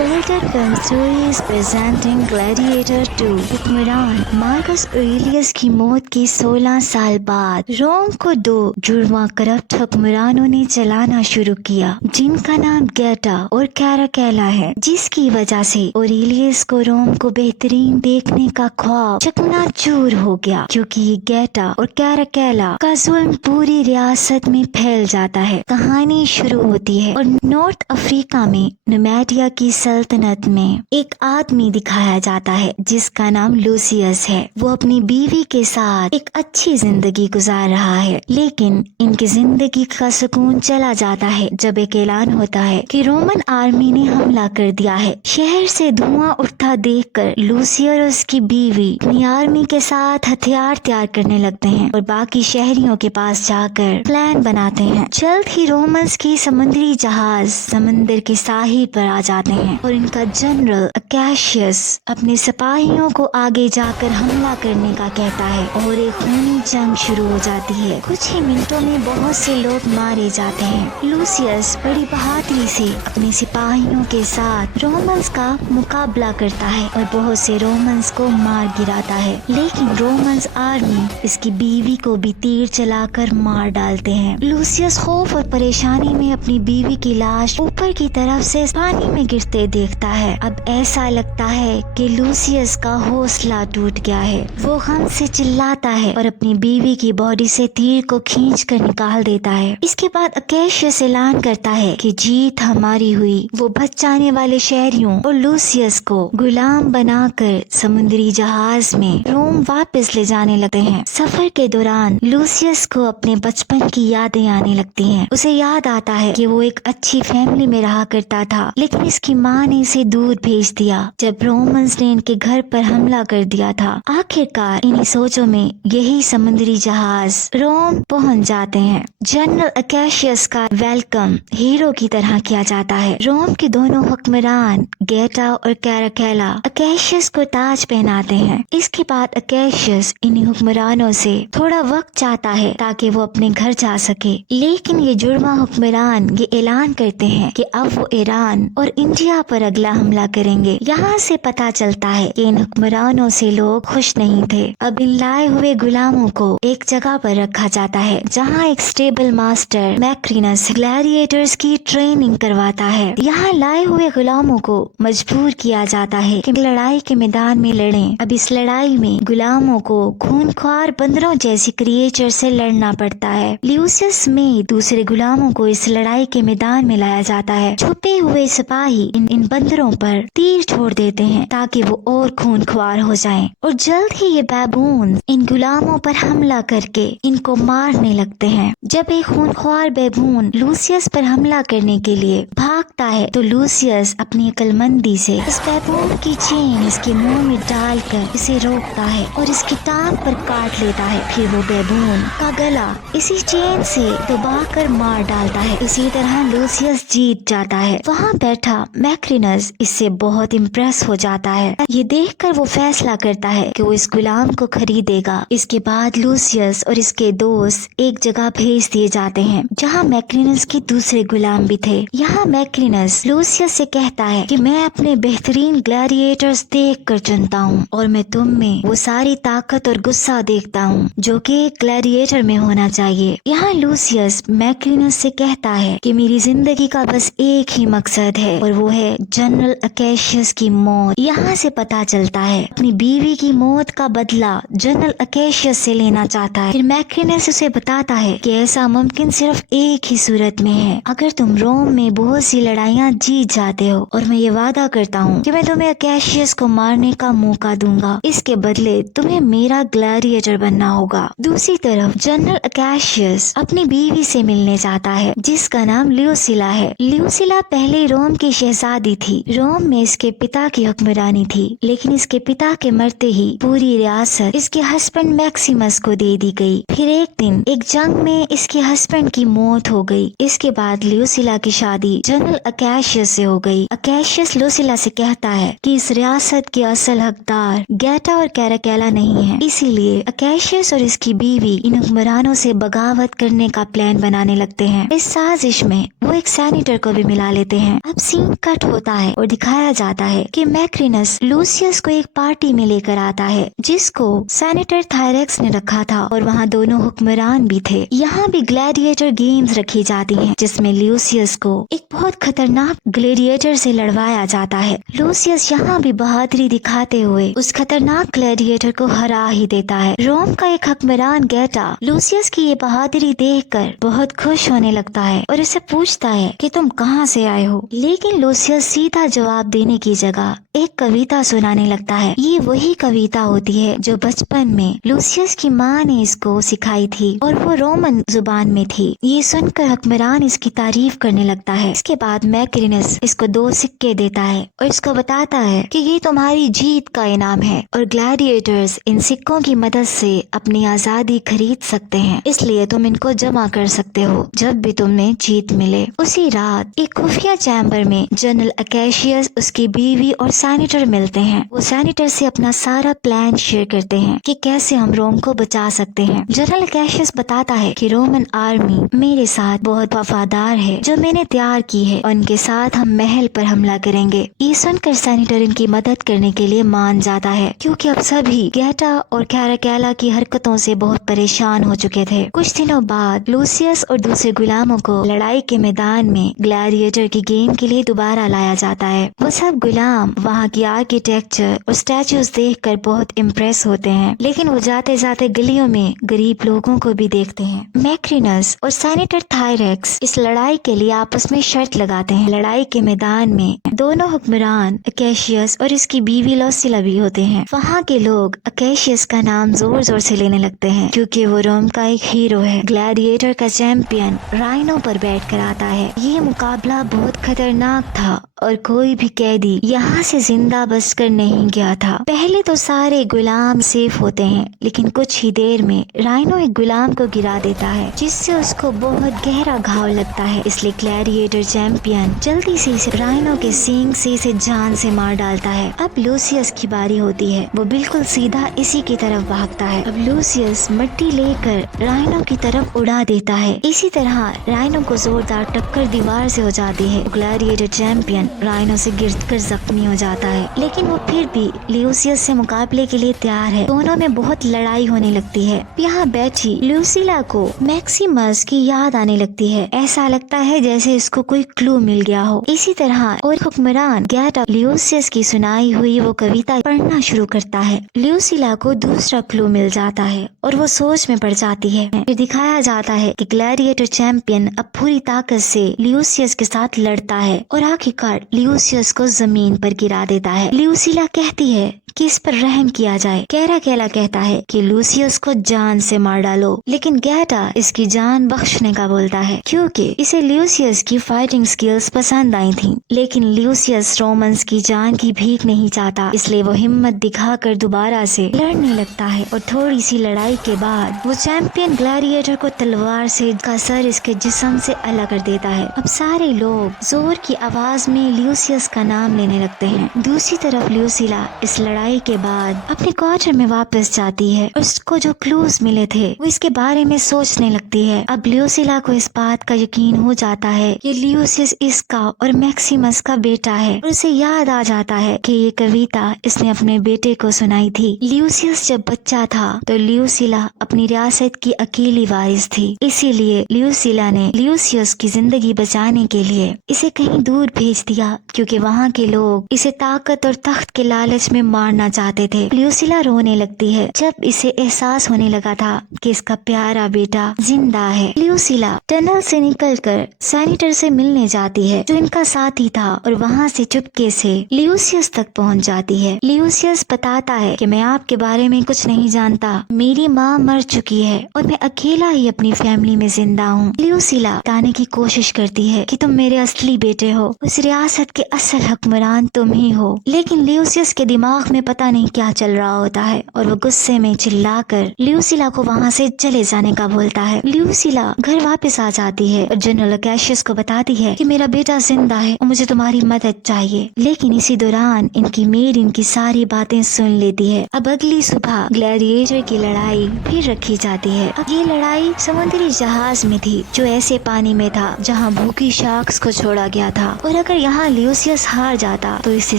Golden Film Stories presenting Gladiator 2 حکمران marks اوریلیس کی موت کے 16 سال بعد روم کو 2 جرواں کرپٹ حکمرانوں نے چلانا شروع کیا جن کا نام گیٹا اور کیراکیلا ہے، جس کی وجہ سے اوریلیس کو روم کو بہترین دیکھنے کا خواب چکنا چور ہو گیا، کیونکہ یہ گیٹا اور کیراکیلا کا ظلم پوری ریاست میں پھیل جاتا ہے۔ کہانی شروع ہوتی ہے اور نارتھ افریقہ میں نومیڈیا کی سلطنت میں ایک آدمی دکھایا جاتا ہے جس کا نام لوسیس ہے۔ وہ اپنی بیوی کے ساتھ ایک اچھی زندگی گزار رہا ہے، لیکن ان کی زندگی کا سکون چلا جاتا ہے جب ایک اعلان ہوتا ہے کہ رومن آرمی نے حملہ کر دیا ہے۔ شہر سے دھواں اٹھتا دیکھ کر لوسیس اور اس کی بیوی اپنی آرمی کے ساتھ ہتھیار تیار کرنے لگتے ہیں اور باقی شہریوں کے پاس جا کر پلان بناتے ہیں۔ جلد ہی رومنز کی سمندری جہاز سمندر کے ساحل پر آ جاتے ہیں اور ان کا جنرل اکیشیس اپنے سپاہیوں کو آگے جا کر حملہ کرنے کا کہتا ہے اور ایک خونی جنگ شروع ہو جاتی ہے۔ کچھ ہی منٹوں میں بہت سے لوگ مارے جاتے ہیں۔ لوسیس بڑی بہادری سے اپنے سپاہیوں کے ساتھ رومنز کا مقابلہ کرتا ہے اور بہت سے رومنز کو مار گراتا ہے، لیکن رومنز آرمی اس کی بیوی کو بھی تیر چلا کر مار ڈالتے ہیں۔ لوسیس خوف اور پریشانی میں اپنی بیوی کی لاش اوپر کی طرف سے پانی میں گرتے دیکھتا ہے۔ اب ایسا لگتا ہے کہ لوسیس کا حوصلہ ٹوٹ گیا ہے۔ وہ غم سے چلاتا ہے اور اپنی بیوی کی باڈی سے تیر کو کھینچ کر نکال دیتا ہے۔ اس کے بعد اکیشیس اعلان کرتا ہے کہ جیت ہماری ہوئی۔ وہ بچ جانے والے شہریوں اور لوسیس کو غلام بنا کر سمندری جہاز میں روم واپس لے جانے لگتے ہیں۔ سفر کے دوران لوسیس کو اپنے بچپن کی یادیں آنے لگتی ہیں۔ اسے یاد آتا ہے کہ وہ ایک اچھی فیملی میں رہا کرتا تھا، لیکن اس کی ماں نے اسے دور بھیج دیا جب رومنز نے ان کے گھر پر حملہ کر دیا تھا۔ آخرکار انہی سوچوں میں یہی سمندری جہاز روم پہنچ جاتے ہیں۔ جنرل اکیشیس کا ویلکم ہیرو کی طرح کیا جاتا ہے۔ روم کے دونوں حکمران گیٹا اور کیراکیلا اکیشیس کو تاج پہناتے ہیں۔ اس کے بعد اکیشیس انہی حکمرانوں سے تھوڑا وقت چاہتا ہے تاکہ وہ اپنے گھر جا سکے، لیکن یہ جڑواں حکمران یہ اعلان کرتے ہیں کہ اب وہ ایران اور انڈیا پر اگلا حملہ کریں گے۔ یہاں سے پتہ چلتا ہے کہ ان حکمرانوں سے لوگ خوش نہیں تھے۔ اب ان لائے ہوئے غلاموں کو ایک جگہ پر رکھا جاتا ہے جہاں ایک اسٹیبل ماسٹر میکرینس گلیڈیٹرز کی ٹریننگ کرواتا ہے۔ یہاں لائے ہوئے غلاموں کو مجبور کیا جاتا ہے کہ لڑائی کے میدان میں لڑیں۔ اب اس لڑائی میں غلاموں کو خونخوار بندروں جیسی کریچر سے لڑنا پڑتا ہے۔ لیوسیس میں دوسرے غلاموں کو اس لڑائی کے میدان میں لایا جاتا ہے۔ چھپے ہوئے سپاہی ان بندروں پر تیر چھوڑ دیتے ہیں تاکہ وہ اور خونخوار ہو جائیں، اور جلد ہی یہ بیبون ان غلاموں پر حملہ کر کے ان کو مارنے لگتے ہیں۔ جب ایک خونخوار بیبون لوسیس پر حملہ کرنے کے لیے بھاگتا ہے تو لوسیس اپنی عقل مندی سے اس بیبون کی چین اس کے منہ میں ڈال کر اسے روکتا ہے اور اس کی ٹانگ پر کاٹ لیتا ہے۔ پھر وہ بیبون کا گلا اسی چین سے دبا کر مار ڈالتا ہے۔ اسی طرح لوسیس جیت جاتا ہے۔ وہاں بیٹھا میکرینس اس سے بہت امپریس ہو جاتا ہے۔ یہ دیکھ کر وہ فیصلہ کرتا ہے کہ وہ اس غلام کو خریدے گا۔ اس کے بعد لوسیس اور اس کے دوست ایک جگہ بھیج دیے جاتے ہیں جہاں میکرینس کے دوسرے غلام بھی تھے۔ یہاں میکرینس لوسیس سے کہتا ہے کہ میں اپنے بہترین گلیڈیٹرز دیکھ کر چنتا ہوں اور میں تم میں وہ ساری طاقت اور غصہ دیکھتا ہوں جو کہ ایک گلیڈیٹر میں ہونا چاہیے۔ یہاں لوسیس میکرینس سے کہتا ہے کہ میری زندگی کا بس ایک ہی مقصد ہے اور وہ ہے جنرل اکیشیس کی موت۔ یہاں سے پتا چلتا ہے اپنی بیوی کی موت کا بدلہ جنرل اکیشیس سے لینا چاہتا ہے۔ پھر میکرینس اسے بتاتا ہے کہ ایسا ممکن صرف ایک ہی صورت میں ہے، اگر تم روم میں بہت سی لڑائیاں جیت جاتے ہو، اور میں یہ وعدہ کرتا ہوں کہ میں تمہیں اکیشیس کو مارنے کا موقع دوں گا، اس کے بدلے تمہیں میرا گلیڈیٹر بننا ہوگا۔ دوسری طرف جنرل اکیشیس اپنی بیوی سے ملنے جاتا ہے جس کا نام لیوسیلا ہے۔ لیوسیلا پہلے روم کی شہزادی تھی۔ روم میں اس کے پتا کی حکمرانی تھی، لیکن اس کے پتا کے مرتے ہی پوری ریاست اس کے ہسبینڈ میکسیمس کو دے دی گئی۔ پھر ایک دن ایک جنگ میں اس کے ہسبینڈ کی موت ہو گئی۔ اس کے بعد لیوسیلا کی شادی جنرل اکیشیس سے ہو گئی۔ اکیشیس لیوسیلا سے کہتا ہے کہ اس ریاست کے اصل حقدار گیٹا اور کیراکیلا نہیں ہے، اسی لیے اکیشیس اور اس کی بیوی ان حکمرانوں سے بغاوت کرنے کا پلان بنانے لگتے ہیں۔ اس سازش میں وہ ایک سینیٹر को भी मिला लेते हैं। अब सीन कट होता है और दिखाया जाता है कि मैक्रिनस लूसियस को एक पार्टी में लेकर आता है जिसको सेनेटर थायरेक्स ने रखा था और वहाँ दोनों हुक्मरान भी थे। यहाँ भी ग्लैडिएटर गेम्स रखी जाती हैं जिसमें लूसियस को एक बहुत खतरनाक ग्लैडिएटर से लड़वाया जाता है। लूसियस यहाँ भी बहादुरी दिखाते हुए उस खतरनाक ग्लैडिएटर को हरा ही देता है। रोम का एक हुक्मरान गैटा लूसियस की ये बहादुरी देखकर बहुत खुश होने लगता है और इसे पूछता है कि तुम कहाँ से आए हो, लेकिन लूसियस सीधा जवाब देने की जगह एक कविता सुनाने लगता है। ये वही कविता होती है जो बचपन में लूसियस की माँ ने इसको सिखाई थी और वो रोमन जुबान में थी। ये सुनकर हुक्मरान इसकी तारीफ करने लगता है। इसके बाद मैक्रिनस इसको 2 सिक्के देता है और इसको बताता है कि ये तुम्हारी जीत का इनाम है और ग्लैडिएटर्स इन सिक्कों की मदद से अपनी आजादी खरीद सकते हैं, इसलिए तुम इनको जमा कर सकते हो जब भी तुम्हें जीत मिले। उसी रात एक खुफिया चैम्बर में जनरल अकेशियस, उसकी बीवी और सैनिटर मिलते हैं। वो सैनिटर से अपना सारा प्लान शेयर करते हैं कि कैसे हम रोम को बचा सकते हैं। जनरल अकेशियस बताता है कि रोमन आर्मी मेरे साथ बहुत वफादार है जो मैंने तैयार की है और उनके साथ हम महल पर हमला करेंगे। ये सुनकर सैनिटर इनकी मदद करने के लिए मान जाता है क्योंकि अब सभी गैटा और कैराकेला की हरकतों से बहुत परेशान हो चुके थे। कुछ दिनों बाद लूसियस और दूसरे गुलामों को लड़ाई के मैदान में ग्लैडिएटर की गेम के लिए दोबारा लाया जाता है। वो सब गुलाम वहाँ की आर्किटेक्चर और स्टैचूज देखकर बहुत इम्प्रेस होते हैं, लेकिन वो जाते जाते गलियों में गरीब लोगों को भी देखते हैं। मैक्रिनस और सेनेटर थायरेक्स इस लड़ाई के लिए आपस में शर्त लगाते हैं। लड़ाई के मैदान में दोनों हुक्मरान अकेशियस और इसकी बीवी लूसिला भी होते हैं। वहाँ के लोग अकेशियस का नाम जोर जोर से लेने लगते हैं क्योंकि वो रोम का एक हीरो है। ग्लैडिएटर का चैंपियन राइनो पर बैठ कर आता है। ये मुकाबला बहुत खतरनाक था और कोई भी कैदी यहाँ से जिंदा बचकर नहीं गया था। पहले तो सारे गुलाम सेफ होते हैं, लेकिन कुछ ही देर में राइनो एक गुलाम को गिरा देता है जिससे उसको बहुत गहरा घाव लगता है। इसलिए ग्लैडिएटर चैंपियन जल्दी से इसे राइनो के सींग से इसे जान से मार डालता है। अब लूसियस की बारी होती है। वो बिल्कुल सीधा इसी की तरफ भागता है। अब लूसियस मिट्टी लेकर राइनो की तरफ उड़ा देता है। इसी तरह राइनो को जोरदार टक्कर दीवार से हो जाती है। ग्लैडिएटर चैंपियन राइनो से गिरकर जख्मी हो जाता है, लेकिन वो फिर भी लूसियस से मुकाबले के लिए तैयार है। दोनों में बहुत लड़ाई होने लगती है। यहाँ बैठी लूसिला को मैक्सिमस की याद आने लगती है। ऐसा लगता है जैसे इसको कोई क्लू मिल गया हो। इसी तरह और हुक्मरान गैटा लूसियस की सुनाई हुई वो कविता पढ़ना शुरू करता है। लूसिला को दूसरा क्लू मिल जाता है और वो सोच में पड़ जाती है। फिर दिखाया जाता है कि ग्लैडिएटर चैंपियन अब पूरी ताकत से लूसियस के साथ लड़ता है और आखिरकार लूसियस को जमीन पर गिरा देता है। लूसिला कहती है कि इस पर रहम किया जाए। कैराकेला कहता है कि लूसियस को जान से मार डालो, लेकिन गैटा इसकी जान बख्शने का बोलता है क्योंकि इसे लूसियस की फाइटिंग स्किल्स पसंद आई थी। लेकिन लूसियस रोमन्स की जान की भीख नहीं चाहता, इसलिए वो हिम्मत दिखाकर दोबारा से लड़ने लगता है और थोड़ी सी लड़ाई के बाद वो चैंपियन ग्लैडिएटर को तलवार से का सर इसके जिस्म से अलग कर देता है। अब सारे लोग जोर की आवाज में लूसियस का नाम लेने लगते हैं। दूसरी तरफ लूसिला इस लड़ाई के बाद अपने क्वार्टर में वापस जाती है और उसको जो क्लूज मिले थे वो इसके बारे में सोचने लगती है। अब लूसिला को इस बात का यकीन हो जाता है कि लूसियस इसका और मैक्सिमस का बेटा है और उसे याद आ जाता है कि ये कविता इसने अपने बेटे को सुनाई थी। लूसियस जब बच्चा था तो लूसिला अपनी रियासत की अकेली वारिस थी, इसीलिए लूसिला ने लूसियस की जिंदगी बचाने के लिए इसे कहीं दूर भेज दिया क्योंकि वहाँ के लोग इसे ताकत और तख्त के लालच में मारना चाहते थे। लूसिला रोने लगती है जब इसे एहसास होने लगा था कि इसका प्यारा बेटा जिंदा है। लूसिला टनल से निकलकर सैनिटर से मिलने जाती है जो इनका साथी था और वहाँ से चुपके से लूसियस तक पहुँच जाती है। लूसियस बताता है कि मैं आपके बारे में कुछ नहीं जानता, मेरी माँ मर चुकी है और मैं अकेला ही अपनी फैमिली में जिंदा हूँ। लूसिला बताने की कोशिश करती है कि तुम मेरे असली बेटे हो, उस रियासत के असल हुक्मरान तुम ही हो, लेकिन लूसियस के दिमाग में में पता नहीं क्या चल रहा होता है और वो गुस्से में चिल्लाकर ल्यूसिला को वहाँ से चले जाने का बोलता है। ल्यूसिला घर वापस आ जाती है और जनरल कैशियस को बताती है कि मेरा बेटा जिंदा है और मुझे तुम्हारी मदद चाहिए। लेकिन इसी दौरान इनकी मेड इनकी सारी बातें सुन लेती है। अब अगली सुबह ग्लैडिएटर की लड़ाई फिर रखी जाती है। अब ये लड़ाई समुद्री जहाज में थी जो ऐसे पानी में था जहाँ भूखी शार्क्स को छोड़ा गया था, और अगर यहाँ ल्यूसियस हार जाता तो इसे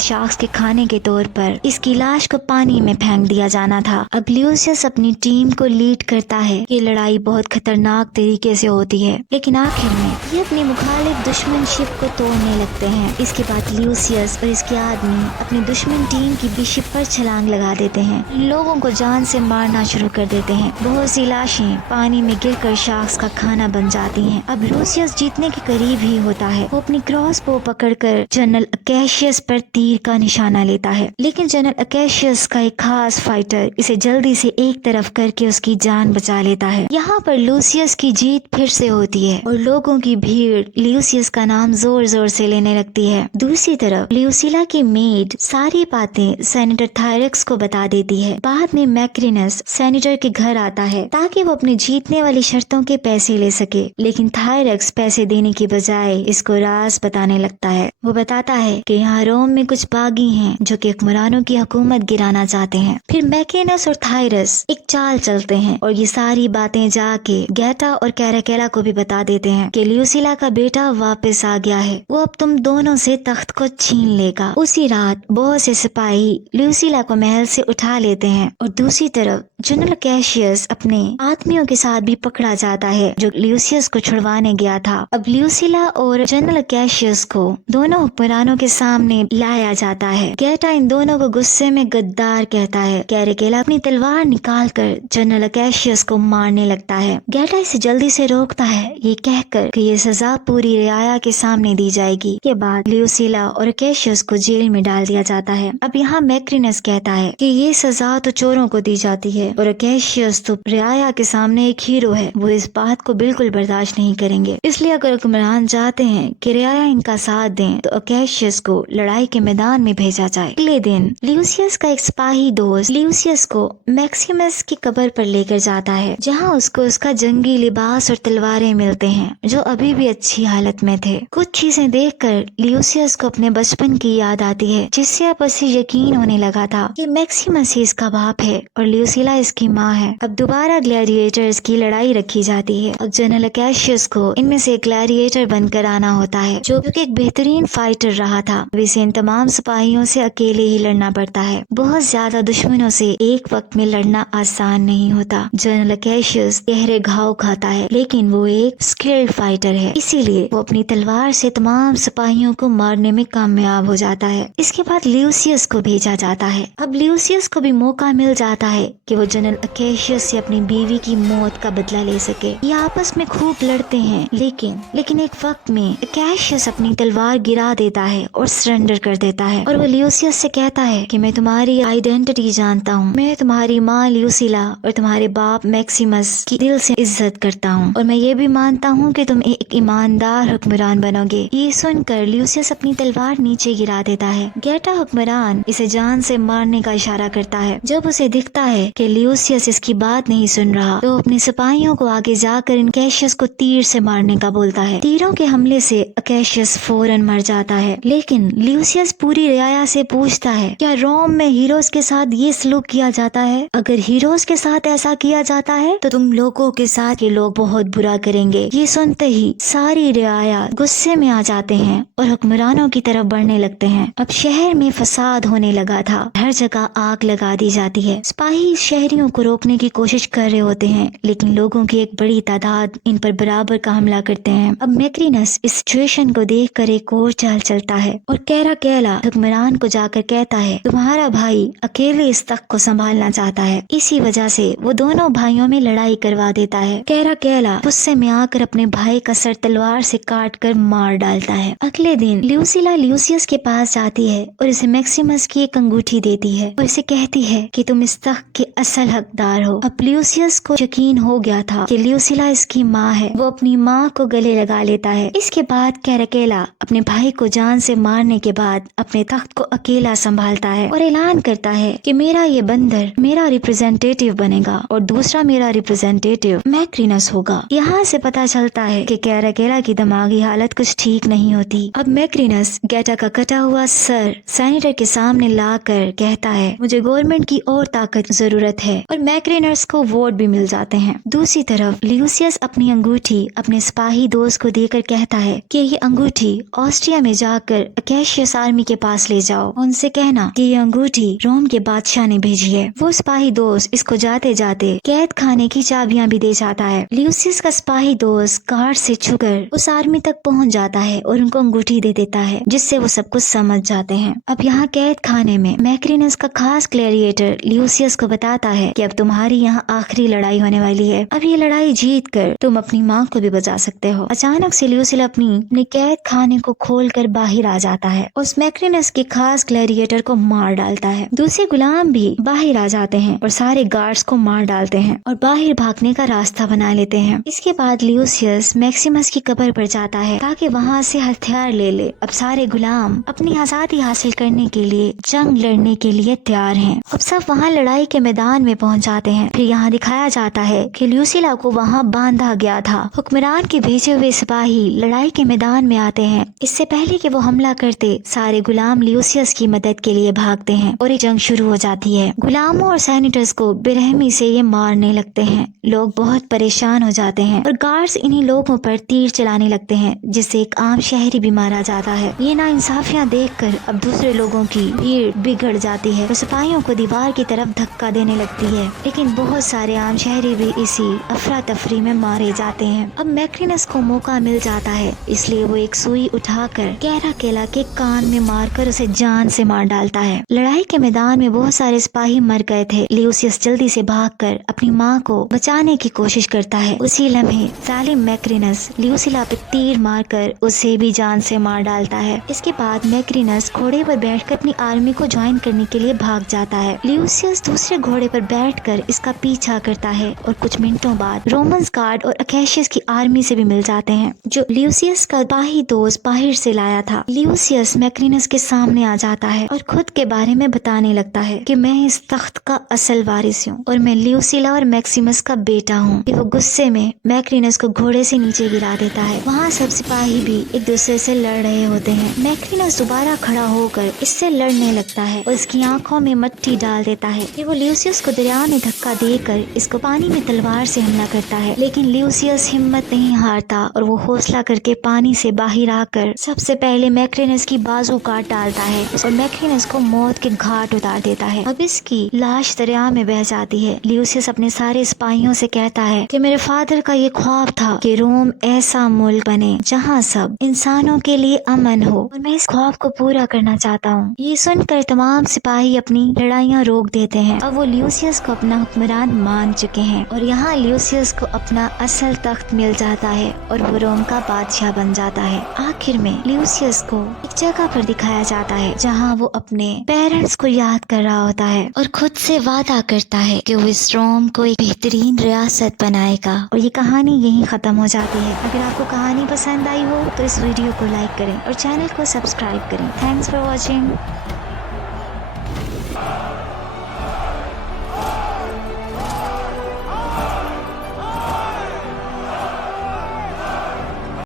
शार्क्स के खाने के तौर पर इसकी लाश को पानी में फेंक दिया जाना था। अब ल्यूसियस अपनी टीम को लीड करता है। ये लड़ाई बहुत खतरनाक तरीके से होती है, लेकिन आखिर में ये अपनी मुखालिफ दुश्मन शिप को तोड़ने लगते हैं। इसके बाद ल्यूसियस और इसके आदमी अपनी दुश्मन टीम की भी शिप पर छलांग लगा देते हैं। लोगों को जान से मारना शुरू कर देते हैं। बहुत सी लाशें पानी में गिरकर शार्क्स का खाना बन जाती हैं। अब ल्यूसियस जीतने के करीब ही होता है। वो अपनी क्रॉस बो पकड़कर जनरल अकेशियस पर तीर का निशाना लेता है, लेकिन जनरल अकेशियस का एक खास फाइटर इसे जल्दी से एक तरफ करके उसकी जान बचा लेता है। यहाँ पर ल्यूसियस की जीत फिर से होती है और लोगों की भीड़ ल्यूसियस का नाम जोर जोर से लेने लगती है। दूसरी तरफ ल्यूसिला की मेड सारी बातें सेनेटर थायरक्स को बता देती है। बाद में मैक्रिनस सेनेटर के घर आता है ताकि वो अपनी जीतने वाली शर्तों के पैसे ले सके, लेकिन थायरक्स पैसे देने की बजाय इसको राज बताने लगता है। वो बताता है कि यहाँ रोम में कुछ बागी हैं जो कि हुक्मरानों की हुकूमत गिराना चाहते हैं। फिर मैक्रिनस और थायरस एक चाल चलते हैं और ये सारी बातें जाके गैटा और कैराकेला को भी बता देते हैं कि ल्यूसिला का बेटा वापस आ गया है। वो अब तुम दोनों से तख्त को छीन लेगा। उसी रात बहुत से सिपाही ल्यूसिला को महल से उठा लेते हैं और दूसरी तरफ जनरल कैशियस अपने आदमियों के साथ भी पकड़ा जाता है जो ल्यूसियस को छुड़वाने गया था। अब ल्यूसिला और जनरल कैशियस को दोनों हुक्मरानों के सामने लाया जाता है। गैटा इन दोनों को गुस्से में गद्दार कहता है। कैराकेला अपनी तलवार निकालकर जनरल कैशियस को मारने लगता है। गैटा इसे जल्दी से रोकता है, ये कहकर कि ये सजा पूरी रियाया के सामने दी जाएगी। के बाद ल्यूसिला और कैशियस को जेल में डाल दिया जाता है। अब यहाँ मैक्रिनस कहता है कि ये सजा तो चोरों को दी जाती है और कैशियस तो रियाया के सामने एक हीरो है, वो इस बात को बिल्कुल बर्दाश्त नहीं करेंगे। इसलिए अगर हुक्मरान चाहते हैं कि रियाया इनका साथ दें तो कैशियस को लड़ाई के मैदान में भेजा जाए। अगले दिन ल्यूसियस का एक सिपाही दोस्त ल्यूसियस को मैक्सिमस की कब्र पर लेकर जाता है, जहाँ उसको उसका जंगी लिबास और तलवारें मिलते हैं जो अभी भी अच्छी हालत में थे। कुछ चीजें देखकर ल्यूसियस को अपने बचपन की याद आती है, जिससे अब उसे यकीन होने लगा था कि मैक्सिमस ही इसका बाप है और ल्यूसिला इसकी माँ है। अब दोबारा ग्लैडिएटर्स की लड़ाई रखी जाती है। अब जनरल कैशियस को इनमें से ग्लैडिएटर बनकर आना होता है जो कि एक बेहतरीन फाइटर रहा था। इसे इन तमाम सिपाहियों से अकेले ही लड़ना पड़ता है। बहुत ज्यादा दुश्मनों से एक वक्त में लड़ना आसान नहीं होता। जनरल कैशियस गहरे घाव खाता है, लेकिन वो एक स्किल्ड फाइटर है, इसीलिए वो अपनी तलवार से तमाम सिपाहियों को मारने में कामयाब हो जाता है। इसके बाद ल्यूसियस को भेजा जाता है। अब ल्यूसियस को भी मौका मिल जाता है कि वो जनरल अकेशियस से अपनी बीवी की मौत का बदला ले सके। ये आपस में खूब लड़ते हैं, लेकिन एक वक्त में अकेशियस अपनी तलवार गिरा देता है और सरेंडर कर देता है और वो ल्यूसियस से कहता है कि मैं तुम्हारी आइडेंटिटी जानता हूँ, मैं तुम्हारी माँ ल्यूसिला और तुम्हारे बाप मैक्सिमस की दिल से इज्जत करता हूँ और मैं ये भी मानता हूँ कि तुम एक ईमानदार हुक्मरान बनोगे। ये सुनकर ल्यूसियस अपनी तलवार नीचे गिरा देता है। गैटा हुक्मरान इसे जान से मारने का इशारा करता है। जब उसे दिखता है कि ल्यूसियस इसकी बात नहीं सुन रहा तो अपने सिपाहियों को आगे जाकर कैशियस को तीर से मारने का बोलता है। तीरों के हमले से कैशियस फौरन मर जाता है, लेकिन ल्यूसियस पूरी रियाया से पूछता है क्या रोम में हीरोज के साथ ये सलूक किया जाता है? अगर हीरोज के साथ ऐसा किया जाता है तो तुम लोगों के साथ ये लोग बहुत बुरा करेंगे। ये सुनते ही सारी रियाया गुस्से में आ जाते हैं और हुक्मरानों की तरफ बढ़ने लगते हैं। अब शहर में फसाद होने लगा था, हर जगह आग लगा दी जाती है। सिपाही शहरियों को रोकने की कोशिश कर रहे होते हैं, लेकिन लोगों की एक बड़ी तादाद इन पर बराबर का हमला करते हैं। अब मैक्रिनस इस सिचुएशन को देखकर एक और चाल चलता है और कैराकेला हुक्मरान को जाकर कहता है तुम्हारा भाई अकेले इस तख्त को संभालना चाहता है। इसी वजह से वो दोनों भाइयों में लड़ाई करवा देता है। कैराकेला गुस्से में आकर अपने भाई का सर तलवार से काट कर मार डालता है। अगले दिन ल्यूसिला ल्यूसियस के पास जाती है और इसे मैक्सिमस की एक अंगूठी देती है और इसे कहती है कि तुम इस तख्त के असल हकदार हो। अब ल्यूसियस को यकीन हो गया था कि ल्यूसिला इसकी माँ है। वो अपनी माँ को गले लगा लेता है। इसके बाद कैराकेला अपने भाई को जान से मारने के बाद अपने तख्त को अकेला संभालता है। और ऐलान करता है कि मेरा ये बंदर मेरा रिप्रेजेंटेटिव बनेगा और दूसरा मेरा रिप्रेजेंटेटिव मैक्रिनस होगा। यहाँ से पता चलता है कि कैराकेला की दिमागी हालत कुछ ठीक नहीं होती। अब मैक्रिनस गेटा का कटा हुआ सर सेनेटर के सामने लाकर कहता है मुझे गवर्नमेंट की और ताकत जरूरत है और मैक्रिनस को वोट भी मिल जाते हैं। दूसरी तरफ ल्यूसियस अपनी अंगूठी अपने सिपाही दोस्त को देकर कहता है कि ये अंगूठी ऑस्ट्रिया में जाकर अकेशियस आर्मी के पास ले जाओ, उनसे कहना कि ये अंगूठी रोम के बादशाह ने भेजी है। वो सिपाही दोस्त इसको जाते जाते कैद खाने की चाबियां भी दे जाता है। ल्यूसियस का सिपाही दोस्त गार्ड से छुकर उस आर्मी तक पहुंच जाता है और उनको अंगूठी दे देता है, जिससे वो सब कुछ समझ जाते हैं। अब यहाँ कैद खाने में मैक्रिनस का खास ग्लैडिएटर ल्यूसियस को बताता है कि अब तुम्हारी यहाँ आखिरी लड़ाई होने वाली है, अब ये लड़ाई जीत कर तुम अपनी माँ को भी बचा सकते हो। अचानक से ल्यूसिल अपने कैद खाने को खोलकर बाहर आ जाता है, उस मैक्रिनस के खास ग्लैडिएटर को मार डालता है। दूसरे गुलाम भी बाहर आ जाते हैं और सारे गार्ड्स को मार डालते हैं और बाहर भागने का रास्ता बना लेते हैं। इसके बाद ल्यूसियस मैक्सिमस की कब्र पर जाता है ताकि वहाँ से हथियार ले ले। अब सारे गुलाम अपनी आजादी हासिल करने के लिए जंग लड़ने के लिए तैयार हैं। अब सब वहाँ लड़ाई के मैदान में पहुँच जाते हैं। फिर यहाँ दिखाया जाता है कि ल्यूसिला को वहाँ बांधा गया था। हुक्मरान के भेजे हुए सिपाही लड़ाई के मैदान में आते हैं। इससे पहले कि वो हमला करते सारे गुलाम ल्यूसियस की मदद के लिए भागते हैं और एक जंग शुरू हो जाती है। गुलामों और सैनिटर्स को बेरहमी से ये मारने लगते हैं। लोग बहुत परेशान हो जाते हैं और गार्ड्स इन्हीं लोगों पर तीर चलाने लगते हैं, जिससे एक आम शहरी भी मारा जाता है। ये नाइंसाफियां देखकर अब दूसरे लोगों की भीड़ बिगड़ जाती है और सिपाहियों को दीवार की तरफ धक्का देने लगती है, लेकिन बहुत सारे आम शहरी भी इसी अफरा तफरी में मारे जाते हैं। अब मैक्रिनस को मौका मिल जाता है, इसलिए वो एक सुई उठाकर कैराकेला के कान में मारकर उसे जान से मार डालता है। लड़ाई के मैदान में बहुत सारे सिपाही मर गए थे। ल्यूसियस जल्दी से भागकर अपनी माँ को बचाने की कोशिश करता है। उसी लम्हे जालिम मैक्रिनस ल्यूसिला पे तीर मारकर उसे भी जान से मार डालता है। इसके बाद मैक्रिनस घोड़े पर बैठकर अपनी आर्मी को ज्वाइन करने के लिए भाग जाता है। ल्यूसियस दूसरे घोड़े पर बैठकर इसका पीछा करता है और कुछ मिनटों बाद रोमन्स गार्ड और अकेशियस की आर्मी से भी मिल जाते हैं, जो ल्यूसियस का बाही दोस्त बाहर से लाया था। ल्यूसियस मैक्रिनस के सामने आ जाता है और खुद के बारे में बताने लगता है कि मैं इस तख्त का असल वारिस हूँ और मैं ल्यूसिला और मैक्सिमस का बेटा हूँ। वो गुस्से में मैक्रिनस को घोड़े से नीचे गिरा देता है। वहाँ सब सिपाही भी एक दूसरे से लड़ रहे होते हैं। मैक्रिनस दोबारा खड़ा होकर इससे लड़ने लगता है और इसकी आंखों में मट्टी डाल देता है। फिर वो ल्यूसियस को दरिया में धक्का देकर इसको पानी में तलवार से हमला करता है, लेकिन ल्यूसियस हिम्मत नहीं हारता और वो हौसला करके पानी से बाहर आकर सबसे पहले मैक्रिनस की बाजू काट डालता है और मैक्रिनस को मौत के घाट उतार देता है। अब इसकी लाश दरिया में बह जाती है। ल्यूसियस अपने सारे सिपाहियों से कहता है कि मेरे फादर का ये ख्वाब था कि रोम ऐसा मुल्क बने जहाँ सब इंसानों के लिए अमन हो और मैं इस ख्वाब को पूरा करना चाहता हूँ। ये सुनकर तमाम सिपाही अपनी लड़ाइयाँ रोक देते हैं। अब वो ल्यूसियस को अपना हुक्मरान मान चुके हैं और यहाँ ल्यूसियस को अपना असल तख्त मिल जाता है और वो रोम का बादशाह बन जाता है। आखिर में ल्यूसियस को एक जगह पर दिखाया जाता है जहाँ वो अपने पेरेंट्स को याद कर रहा होता है और खुद से वादा करता है कि वो इस रोम को एक बेहतरीन रियासत बनाएगा। और ये कहानी यहीं खत्म हो जाती है। अगर आपको कहानी पसंद आई हो तो इस वीडियो को लाइक करें और चैनल को सब्सक्राइब करें। Thanks for watching.